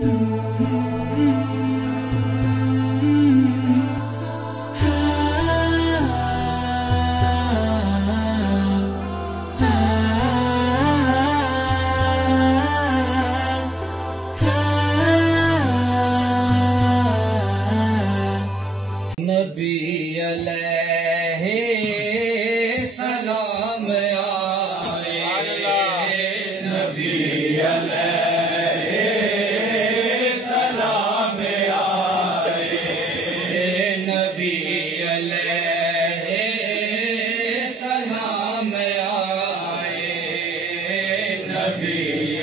نبی علیہ سلام آئے، نبی علیہ سلام آئے، نبی علیہ سلام آئے، نبی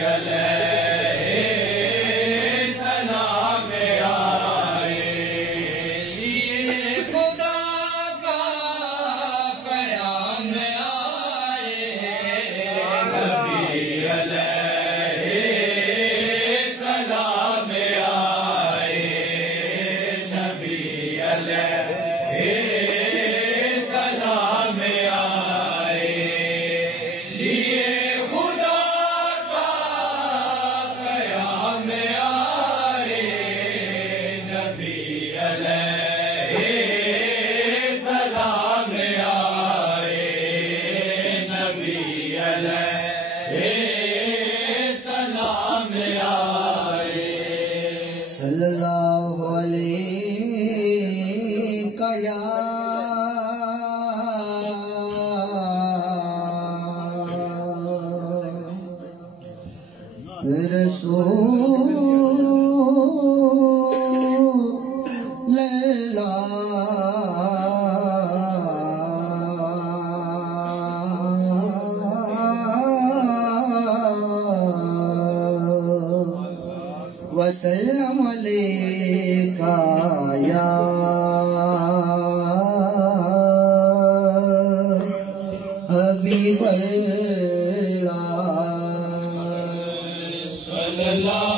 علیہ سلام آئے، خدا کا پیام آئے، نبی علیہ سلام آئے، نبی علیہ سلام آئے، لیے خدا کا پیام آئے، نبی علیہ سلام آئے، نبی علیہ سلام آئے، صلی اللہ علیہ یا رسول اللہ وسلم علیکہ یا حبیب اللہ صلی اللہ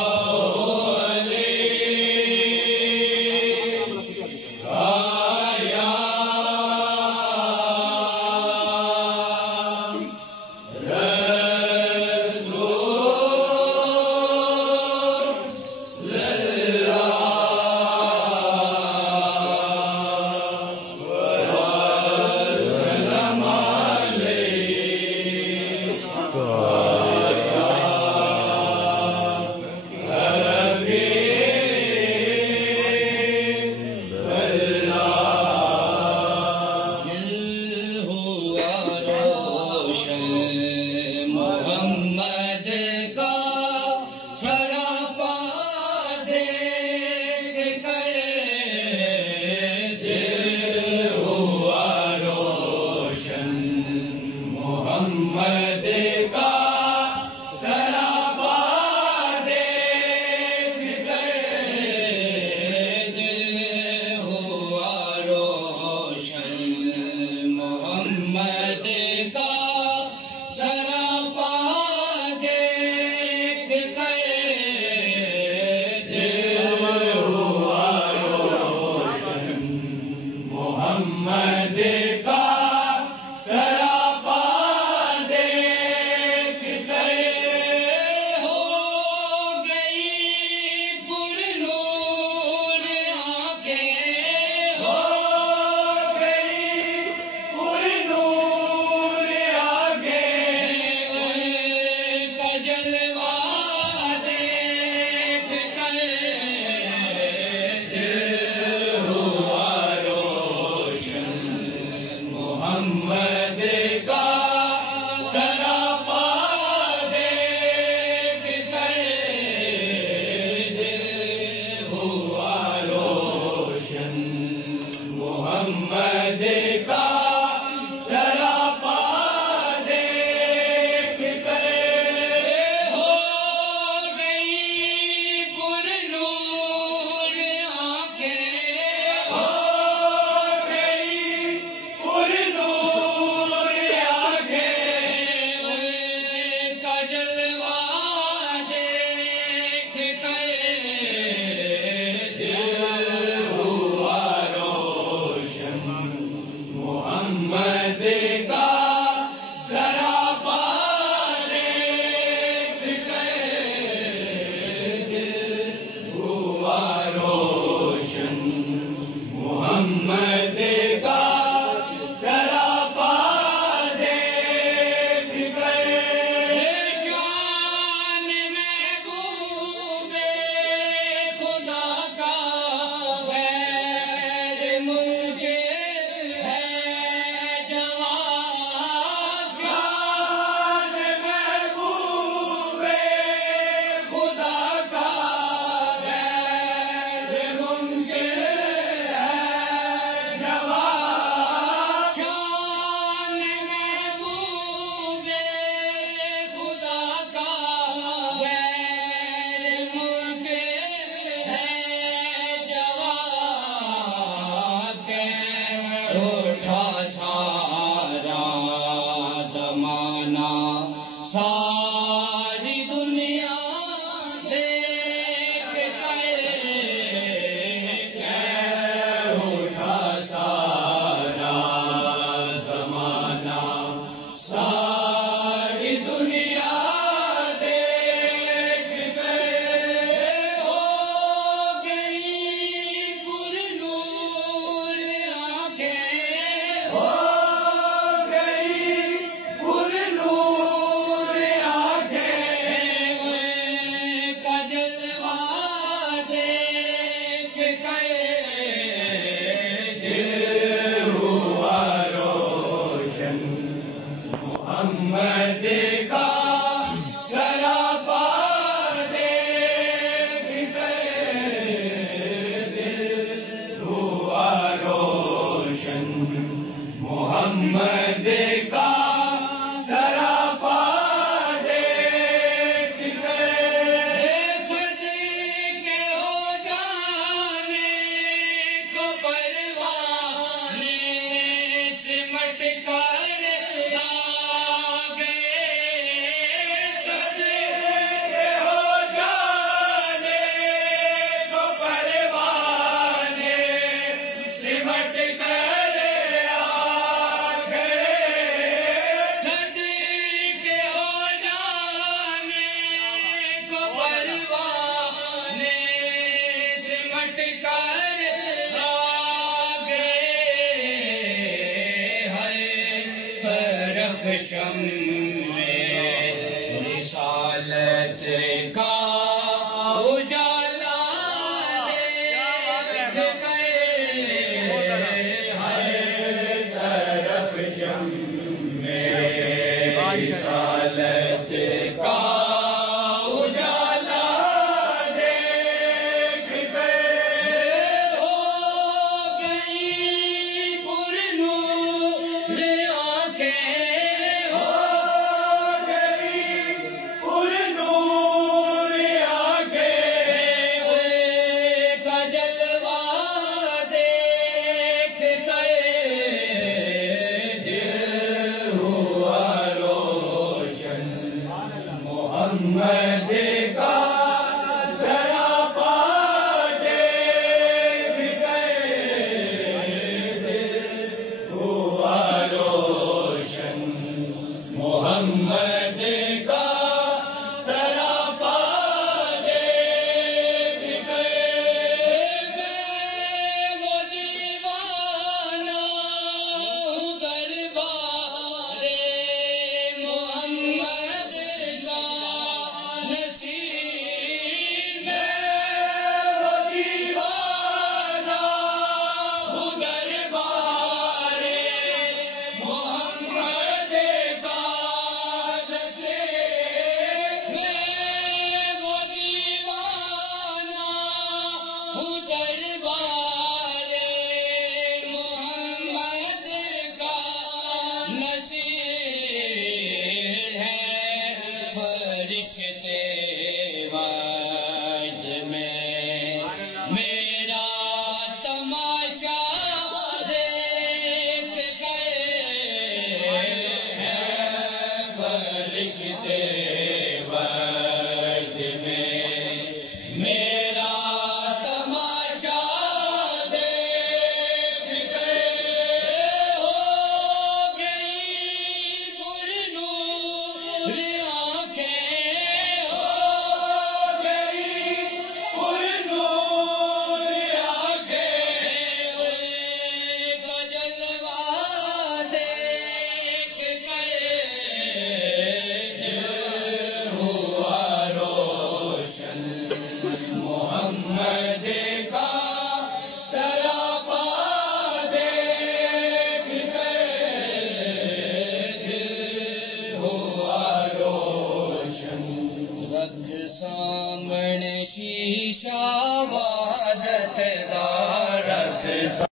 شمع رسالت کا اجالا دیکھ گئے، ہر طرف شمع رسالت کا اجالا دیکھ گئے، ہو گئی پر نور آنکھیں، محمد کا سراپا دیکھ گئے، ہوا روشن محمد کا سراپا دیکھ گئے، میں وہ دیوانہ ہوں دربار محمد کا نصیب، میں وہ دیوانہ ہوں دربار محمد کا نصیب، میں وہ دیوانہ ہوں دربار محمد کا نصیب ہے، فرشتے وعد میں میرا تماشا دیکھ گئے ہیں، فرشتے وعد میں میرا تماشا دیکھ گئے، ہو گئی پر نور آنکھیں، ہو گئی پر نور آنکھیں، کا جلوہ دیکھ گئے، دل ہوا روشن محمد کا سراپا دیکھ گئے، دل ہوا روشن، رکھ سامنے شیشہ وعدت دار، رکھ